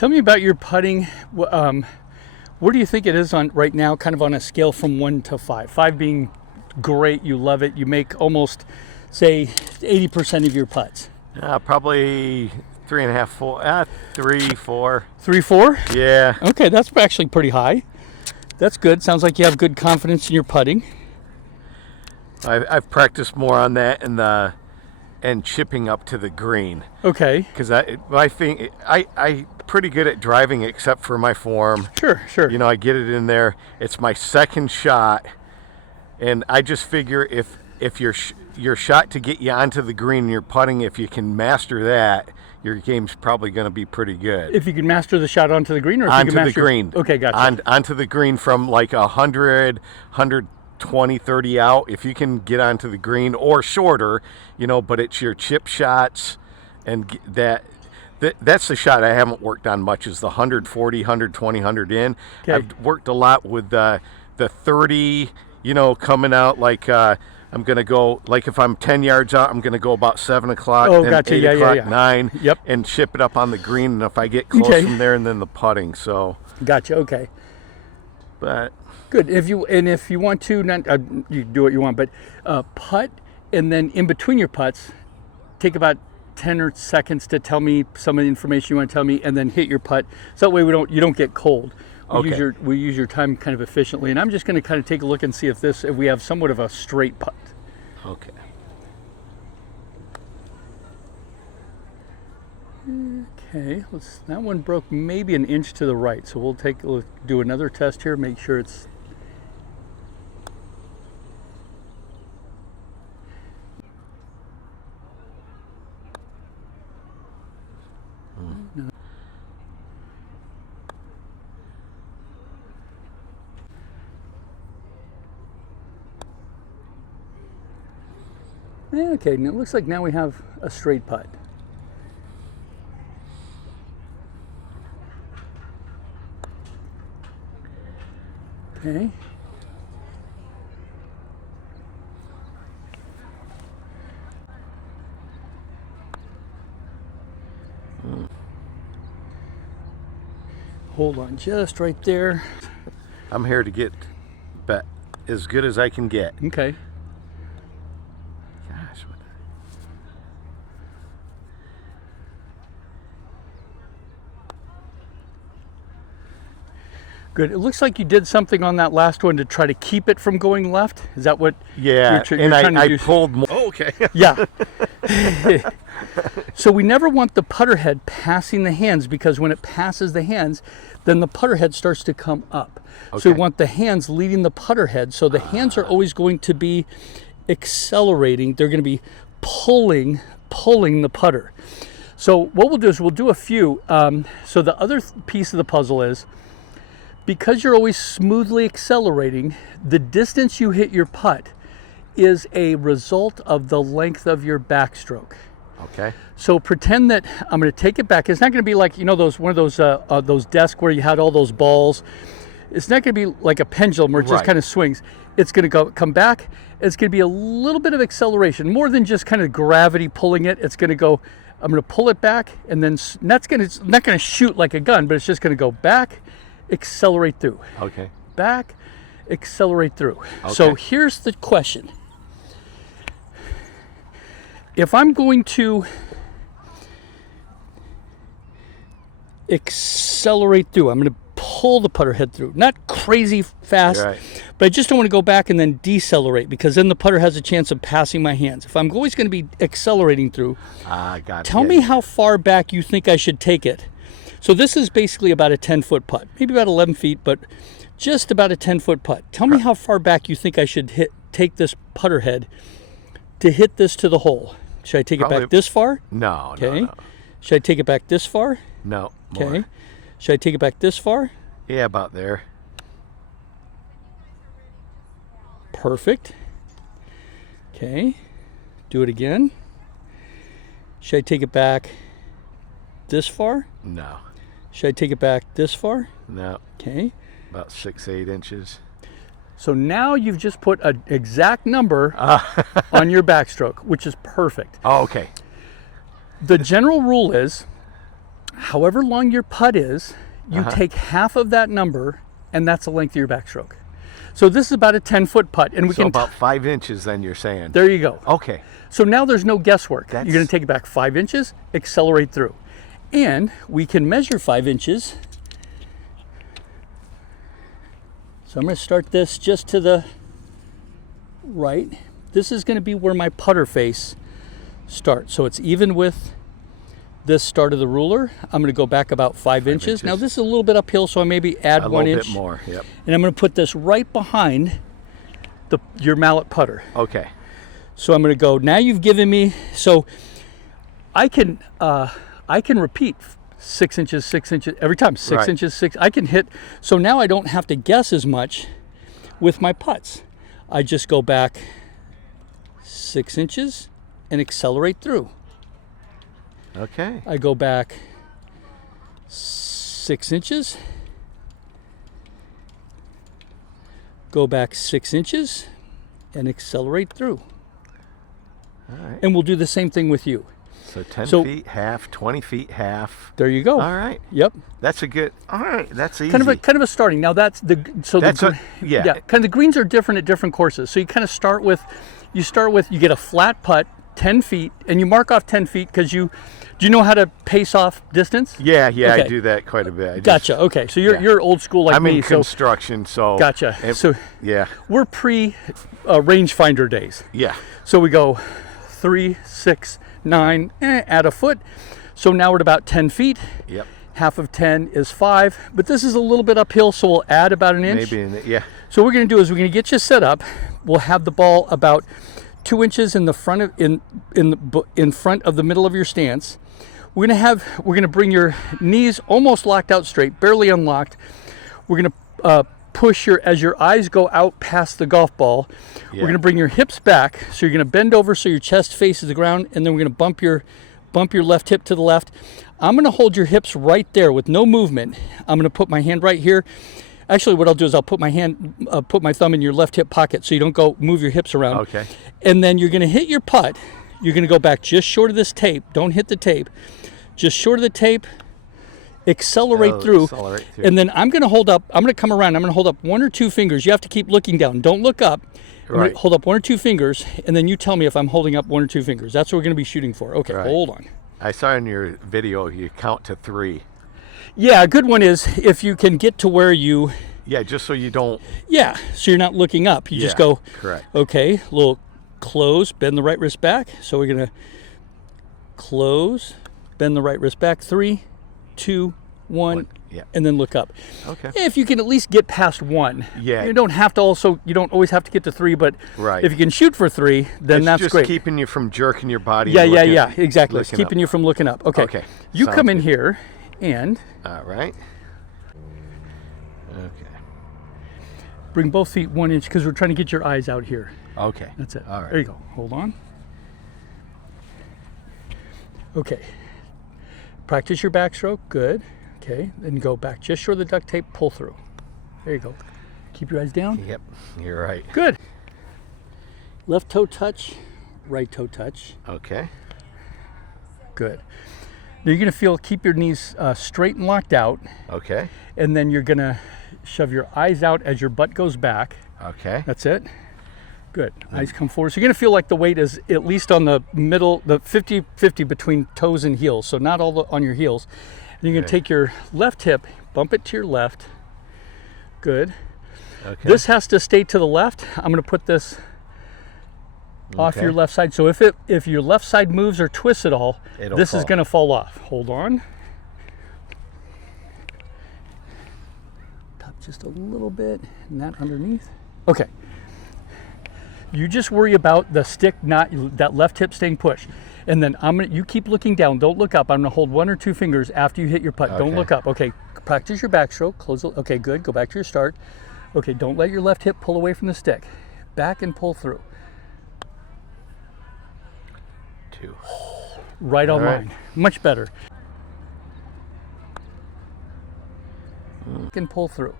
Tell me about your putting. Where do you think it is on right now, kind of on a scale from 1 to 5? 5 being great, you love it, you make almost, say, 80% of your putts. Probably 3.5, 4, 3, 4. 3, 4? Yeah. Okay, that's actually pretty high. That's good. Sounds like you have good confidence in your putting. I've practiced more on that and chipping up to the green. Okay. Because I think I pretty good at driving except for my form. Sure. You know, I get it in there. It's my second shot, and I just figure if your shot to get you onto the green and you're putting, if you can master that, your game's probably going to be pretty good. If you can master the shot onto the green, or if onto you can master the green. Okay, gotcha. Onto the green from like 100, 120, 30 out. If you can get onto the green or shorter, you know, but it's your chip shots, and that's the shot I haven't worked on much, is the 140, 120, 100 in. Okay. I've worked a lot with the 30, you know, coming out like I'm going to go, like if I'm 10 yards out, I'm going to go about 7 o'clock, Oh, then gotcha. 8 Yeah, o'clock, yeah. 9, Yep. and ship it up on the green. And if I get close Okay. from there, and then the putting. So, Gotcha. Okay. but Good. If you want to, not you do what you want, but putt, and then in between your putts, take about 10 or seconds to tell me some of the information you want to tell me, and then hit your putt. So that way you don't get cold. Okay. We use your time kind of efficiently, and I'm just going to kind of take a look and see if we have somewhat of a straight putt. okay. Okay, that one broke maybe an inch to the right, so we'll do another test here, make sure it's. Okay, now it looks like now we have a straight putt. Okay. Hold on just right there. I'm here to get as good as I can get. Okay. Gosh, what Good. It looks like you did something on that last one to try to keep it from going left. Is that what? Yeah, you're and trying to I do? pulled more. Oh, okay. Yeah. So we never want the putter head passing the hands, because when it passes the hands, then the putter head starts to come up. So we want the hands leading the putter head. So the hands are always going to be accelerating. They're going to be pulling the putter. So what we'll do is we'll do a few. So the other piece of the puzzle is, because you're always smoothly accelerating, the distance you hit your putt is a result of the length of your backstroke. Okay. So pretend that I'm going to take it back. It's not going to be like, you know, one of those desks where you had all those balls. It's not going to be like a pendulum where it just kind of swings. It's going to come back. It's going to be a little bit of acceleration, more than just kind of gravity pulling it. It's going to go. I'm going to pull it back, and then it's not going to shoot like a gun, but it's just going to go back, accelerate through. Okay. Back, accelerate through. Okay. So here's the question. If I'm going to accelerate through, I'm going to pull the putter head through. Not crazy fast, Right. but I just don't want to go back and then decelerate, because then the putter has a chance of passing my hands. If I'm always going to be accelerating through, tell me how far back you think I should take it. So this is basically about a 10-foot putt, maybe about 11 feet, but just about a 10-foot putt. Tell me how far back you think I should take this putter head to hit this to the hole. Should I take it back this far? No. Okay. No. Should I take it back this far? No. Okay. More. Should I take it back this far? Yeah, about there. Perfect. Okay. Do it again. Should I take it back this far? No. Should I take it back this far? No. Okay. About 6, 8 inches. So now you've just put an exact number on your backstroke, which is perfect. Oh, okay. The general rule is, however long your putt is, you take half of that number, and that's the length of your backstroke. So this is about a 10-foot putt, and we So can about 5 inches then you're saying. there you go. Okay. So now there's no guesswork. That's- You're going to take it back 5 inches, accelerate through. And we can measure 5 inches. So I'm going to start this just to the right. This is going to be where my putter face starts. So it's even with this start of the ruler. I'm going to go back about 5 inches. Now this is a little bit uphill, so I maybe add A 1 little inch. bit more. Yep. And I'm going to put this right behind your mallet putter. Okay. So I'm going to go, now you've given me, so I can repeat 6 inches, 6 inches, every time, 6 Right. inches, 6, I can hit, so now I don't have to guess as much with my putts. I just go back 6 inches and accelerate through. Okay. I go back 6 inches, go back 6 inches and accelerate through. All right. And we'll do the same thing with you. So 10 So- feet, half, 20 feet, half. There you go. All right. Yep. That's a good. All right. That's easy. Kind of a starting. Now that's the That's yeah. kind of the greens are different at different courses. So you kind of start with you get a flat putt 10 feet and you mark off 10 feet because do you know how to pace off distance? Yeah, I Okay. do that quite a bit. I just- Gotcha. Okay. So yeah. you're old school like I'm me. in So construction, so. gotcha. So yeah. we're pre rangefinder days. Yeah. So we go 3, 6, 9, add a foot. So now we're at about 10 feet. Yep. Half of 10 is 5, but this is a little bit uphill, so we'll add about an inch. Maybe yeah. So what we're going to do is we're going to get you set up. We'll have the ball about 2 inches in the front of in front of the middle of your stance. We're going to bring your knees almost locked out straight, barely unlocked. We're going to push as your eyes go out past the golf ball. Yeah. We're going to bring your hips back. So you're going to bend over so your chest faces the ground, and then we're going to bump your left hip to the left. I'm going to hold your hips right there with no movement. I'm going to put my hand right here. Actually, what I'll do is I'll put my thumb in your left hip pocket so you don't move your hips around. Okay. And then you're going to hit your putt. You're going to go back just short of this tape. Don't hit the tape. Just short of the tape. Accelerate through. Accelerate through. And then I'm going to come around. I'm going to hold up 1 or 2 fingers. You have to keep looking down. Don't look up. I'm gonna Right. hold up 1 or 2 fingers, and then you tell me if I'm holding up 1 or 2 fingers. That's what we're going to be shooting for. Okay, Right. hold on. I saw in your video you count to 3. Yeah, a good one is if you can get to where you, Yeah, just so you don't. so you're not looking up. You just Yeah, go, correct. okay, little close, bend the right wrist back. So we're going to close, bend the right wrist back. 3, 2, 1, yeah. and then look up. Okay. If you can at least get past 1. Yeah. You don't always have to get to 3, but Right. if you can shoot for 3, then It's that's just great. keeping you from jerking your body. Yeah, and yeah, looking- yeah, exactly. It's looking keeping up. you from looking up. Okay. Okay, You sounds come in good. here and All right. Okay. bring both feet 1 inch because we're trying to get your eyes out here. Okay. That's it. All right. There you go. Hold on. Okay. Practice your backstroke. Good. Okay. Then go back just short of the duct tape. Pull through. There you go. Keep your eyes down. Yep. You're right. Good. Left toe touch. Right toe touch. Okay. Good. Now you're going to keep your knees straight and locked out. Okay. And then you're going to shove your eyes out as your butt goes back. Okay. That's it. Good. Eyes come forward. So you're going to feel like the weight is at least on the middle, the 50-50 between toes and heels. So not all on your heels. And you're going to take your left hip, bump it to your left. Good. Okay. This has to stay to the left. I'm going to put this off Okay. your left side. So if your left side moves or twists at all, It'll this is fall. going to fall off. Hold on. Top just a little bit, and that underneath. Okay. You just worry about the stick, not that left hip staying pushed. And then you keep looking down. Don't look up. I'm gonna hold 1 or 2 fingers after you hit your putt. Don't Okay. look up. Okay. Practice your backstroke. Close. Okay. Good. Go back to your start. Okay. Don't let your left hip pull away from the stick. Back and pull through. 2. Right on All right. line. Much better. Back and pull through.